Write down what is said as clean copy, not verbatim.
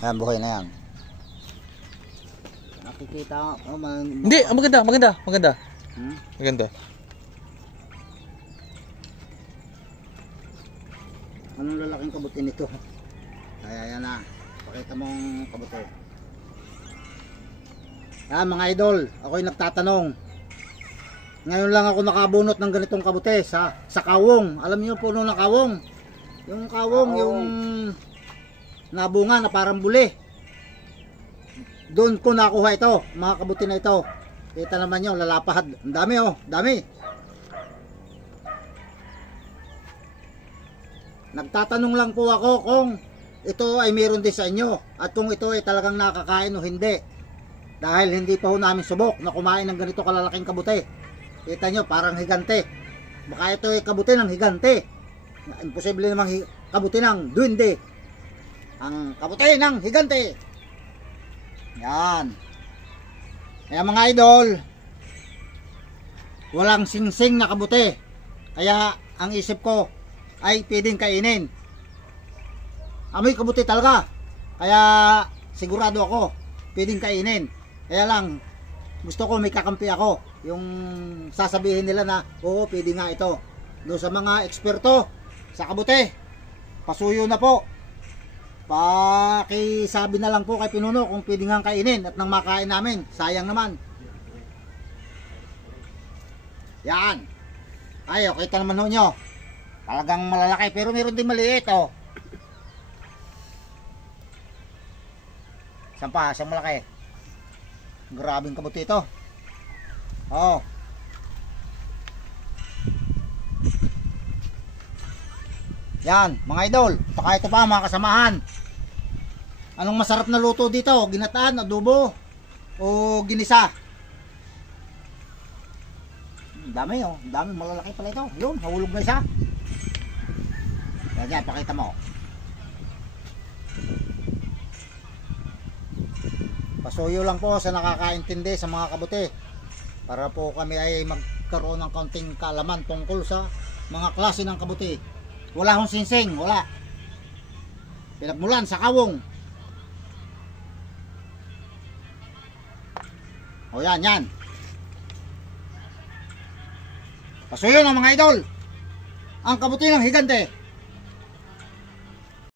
Ayan, buhay na yan. Nakikita ko. Hindi, maganda. Maganda. Anong lalaking kabuti nito? Ayan na. Pakita mong kabuti. Mga idol, ako'y nagtatanong. Ngayon lang ako nakabunot ng ganitong kabuti sa kawong. Alam niyo puno ng kawong? Yung kawong, yung nabunga na parang buli. Doon ko nakuha ito, mga kabuti na ito. Kita naman nyo, lalapad. Ang dami dami. Nagtatanong lang po ako kung ito ay meron din sa inyo at kung ito ay talagang nakakain o hindi. Dahil hindi pa ho namin subok na kumain ng ganito kalalaking kabuti. Kita nyo, parang higante. Baka ito ay kabuti ng higante. Imposible namang kabuti ng duwende. Ang kabuti ng higante. Yan. Kaya mga idol, walang singsing na kabuti. Kaya ang isip ko ay pwedeng kainin. Amoy kabuti talaga. Kaya sigurado ako pwedeng kainin. Kaya lang gusto ko may kakampi ako. Yung sasabihin nila na oo, pwede nga ito. Doon sa mga eksperto sa kabuti, pasuyo na po. Pakisabi na lang po kay Pinuno kung pwede nga kainin at nang makain namin. Sayang naman. Yan. Ay, kita naman ho nyo. Talagang malalaki pero meron din maliit Saan pa? Saan malaki? Grabing kabuti ito. Yan, mga idol. Saka ito pa mga kasamahan. Anong masarap na luto dito? Ginataan, adobo o ginisa? Dami dami, malalaki pala ito. Yun, nahulog na isa. Yan, pakita mo. Pasuyo lang po sa nakakaintindi sa mga kabuti para po kami ay magkaroon ng kaunting kaalaman tungkol sa mga klase ng kabuti. Wala hong sinsing, wala. Pinagmulan sa kawong. Yan. Pasuyo ng mga idol. Ang kabuti ng higante.